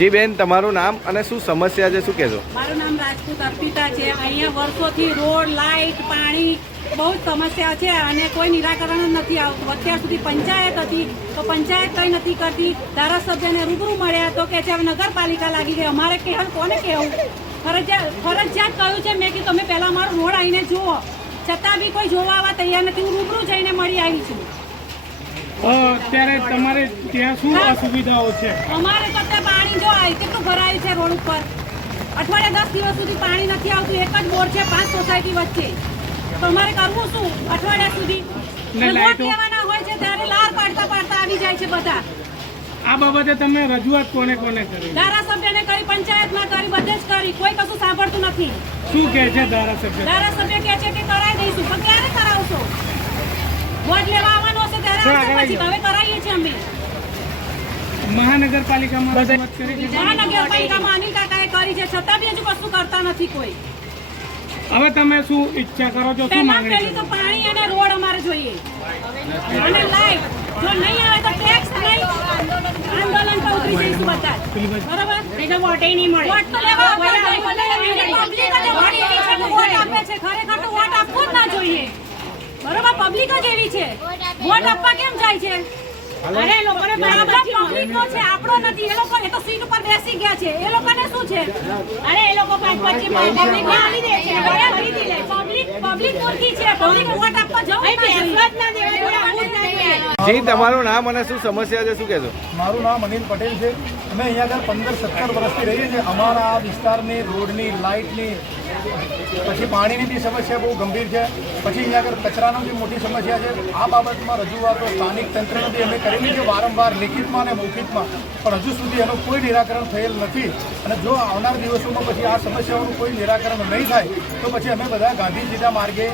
જી બેન તમારું નામ અને શું સમસ્યા છે, શું કહેશો? મારું નામ રાજપૂત અર્પિતા છે. અહીંયા વર્ષોથી રોડ, લાઇટ, પાણી બહુ જ સમસ્યા છે અને કોઈ નિરાકરણ જ નથી આવતું. અત્યાર સુધી પંચાયત હતી, તો પંચાયત કંઈ નથી કરતી. ધારાસભ્યને રૂબરૂ મળ્યા તો કે છે, હવે નગરપાલિકા લાગી ગઈ. અમારે કહેવું, કોને કહેવું? ફરજિયાત ફરજિયાત કહ્યું છે મેં કે, તમે પહેલાં મારો રોડ આવીને જુઓ. છતાં બી કોઈ જોવા આવવા તૈયાર નથી. હું રૂબરૂ જઈને મળી આવી છું. અત્યારે તમારે ત્યાં શું અસુવિધાઓ છે? અમારે તો અત્યારે પાણી જો કેટલું ભરાયું છે રોડ ઉપર? અઠવાડિયા દસ દિવસ સુધી પાણી નથી આવતું એક જ બોર છે પાંચ સોસાયટી વચ્ચે. તો અમારે કરવું શું અઠવાડિયા સુધી? વોટ લેવાના હોય છે ત્યારે લાર પાડતા પાડતા આવી જાય છે બધા. આ બાબતે તમે રજૂઆત કોને કોને કરી? ધારાસભ્યને કરી પંચાયતમાં કરી બધે જ કરી કોઈ કશું સાંભળતું નથી. શું કહે છે ધારાસભ્ય? ધારાસભ્ય કહે છે કે કરાવી દઈશું પણ ક્યારે કરાવશો? વોટ લેવા આવવાનો છે ત્યારે પછી હવે કરાવીએ છીએ અમે. મહાનગરપાલિકામાં રજૂઆત કરી છે. મહાનગરપાલિકામાં અનિલ કાકાએ કરી છે છતાં બી હજુ કશું કરતા નથી કોઈ. હવે તમે શું ઈચ્છા કરો છો શું માંગણી પહેલી તો પાણી અને રોડ અમારે જોઈએ. અને લાઈટ. જો નહીં આવે તો ટેક્સ નહીં આંદોલન પર ઉતરી જઈશું બધા. બરોબર? એટલે વોટ નહીં મળે. વોટ તો લેવા પબ્લિક એવી વોટ આપે છે. ખરેખર તો વોટ આપવો જ ના જોઈએ. બરોબર પબ્લિક જ એવી છે. વોટ આપવા કેમ જાય છે? અરે એ બરાબર પબ્લિક નો છે આપણો નથી. એ લોકો એ તો સીટ ઉપર બેસી ગયા છે. એ લોકોને શું છે? અરે એ લોકો પાંચ પાંચ પબ્લિક ને આલી દે છે ખરીદી લે. પબ્લિક પબ્લિક મૂર્ખી છે પબ્લિક વોટ આપવા જવું ના જોઈએ. જી તમારું નામ અને શું સમસ્યા છે શું કહેશો? મારું નામ અનિલ પટેલ છે. અમે અહીંયા આગળ પંદર સત્તર વર્ષથી રહીએ છીએ. અમારા આ વિસ્તારની રોડની લાઇટની પછી પાણીની બી સમસ્યા બહુ ગંભીર છે. પછી અહીંયા આગળ કચરાનો બી મોટી સમસ્યા છે. આ બાબતમાં રજૂઆતો સ્થાનિક તંત્રને બી અમે કરેલી છે. વારંવાર લેખિતમાં અને મૌખિતમાં. પણ હજુ સુધી એનું કોઈ નિરાકરણ થયેલ નથી. અને જો આવનાર દિવસોમાં પછી આ સમસ્યાઓનું કોઈ નિરાકરણ નહીં થાય, તો પછી અમે બધા ગાંધીજીના માર્ગે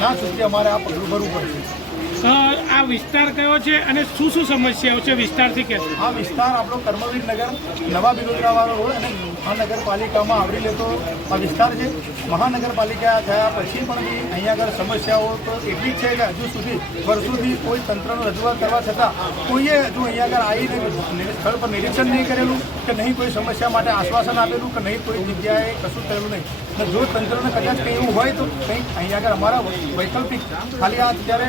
ના સુધી અમારે આ પગલું ભરવું પડશે. આ વિસ્તાર કયો છે અને શું શું સમસ્યાઓ છે વિસ્તારથી કહેશો આ વિસ્તાર આપણો કર્મવીર નગર, નવા બિરોદરાવાળો રોડ અને મહાનગરપાલિકામાં આવરી લેતો આ વિસ્તાર છે. મહાનગરપાલિકા થયા પછી પણ બી અહીંયા આગળ સમસ્યાઓ તો એટલી જ છે કે હજુ સુધી વર્ષોથી કોઈ તંત્રનો રજૂઆત કરવા છતાં કોઈએ હજુ અહીંયા આગળ આવીને સ્થળ પર નિરીક્ષણ નહીં કરેલું કે નહીં કોઈ સમસ્યા માટે આશ્વાસન આપેલું કે નહીં કોઈ જગ્યાએ કશું થયેલું નહીં. જો તંત્રને કદાચ કંઈ એવું હોય તો કંઈક અહીંયા આગળ અમારા વૈકલ્પિક ખાલી આ અત્યારે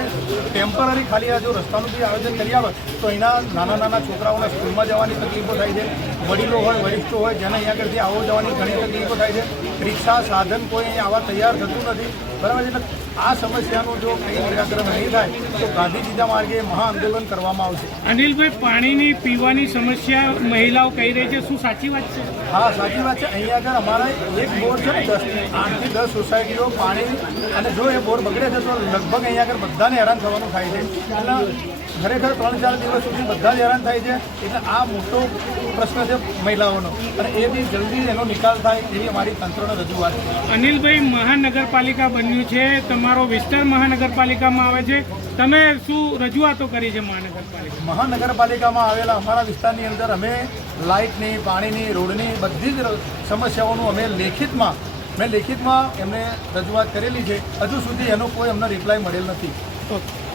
ટેમ્પરરી ખાલી આ જો રસ્તાનું બી આયોજન કરી આવે, તો એના નાના નાના છોકરાઓને સ્કૂલમાં જવાની તકલીફો થાય છે, વડીલો હોય, વરિષ્ઠો હોય, જેને અહીંયા આગળથી આવો જવાની ઘણી તકલીફો થાય છે. રિક્ષા સાધન કોઈ આવવા તૈયાર થતું નથી. બરાબર એટલે આ સમસ્યાનું જો કંઈ નિરાકરણ નહીં થાય તો ગાંધીજીના માર્ગે મહા આંદોલન કરવામાં આવશે. અનિલભાઈ પાણીની પીવાની સમસ્યા મહિલાઓ કહી રહી છે. શું સાચી વાત છે? હા સાચી વાત છે. અહીંયા આગળ અમારા એક બોર છે ને દસ આઠથી દસ સોસાયટીઓ પાણી અને જો એ બોર બગડે છે તો લગભગ અહીંયા આગળ બધાને હેરાન થવાનું થાય છે. એટલે ખરેખર ત્રણ ચાર દિવસ સુધી બધા જ હેરાન થાય છે. એટલે આ મોટો પ્રશ્ન છે મહિલાઓનો. અને એ બી જલ્દી એનો નિકાલ થાય એવી અમારી તંત્રનો રજૂઆત છે. અનિલભાઈ મહાનગરપાલિકા બન્યું છે. તમારો વિસ્તાર મહાનગરપાલિકામાં આવે છે. તમે શું રજૂઆતો કરી છે મહાનગરપાલિકા મહાનગરપાલિકામાં આવેલા અમારા વિસ્તારની અંદર અમે લાઇટની પાણીની રોડની બધી જ સમસ્યાઓનું અમે લેખિતમાં મેં લેખિતમાં એમને રજૂઆત કરેલી છે. હજુ સુધી એનો કોઈ અમને રિપ્લાય મળેલ નથી. ઓકે